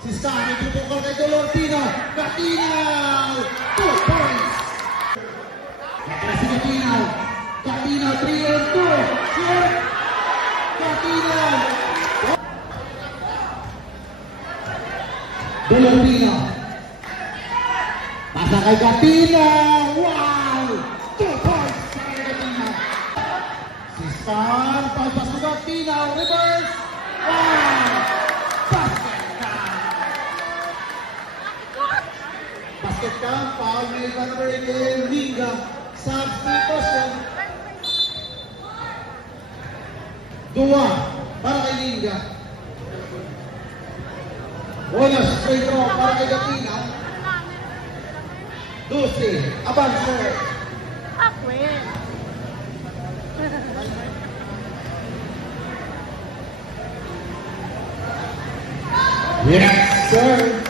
Si Sky, nagpupukol kay Dolortino. Gatinaw! 2 points! Si Gatinaw. Gatinaw, 3 and 2. Shoot! Gatinaw! Dolortino. Pasa kay Gatinaw! Wow! 2 points sa kay Gatinaw. Si Sky, pagpas ko Gatinaw. Reverse! Wow! Basket count, foul made by number 8, Linga. Substitution. 2 para kay Linga. Wala sa straight draw para kay Gatinaw. 12, avance. Yes, sir.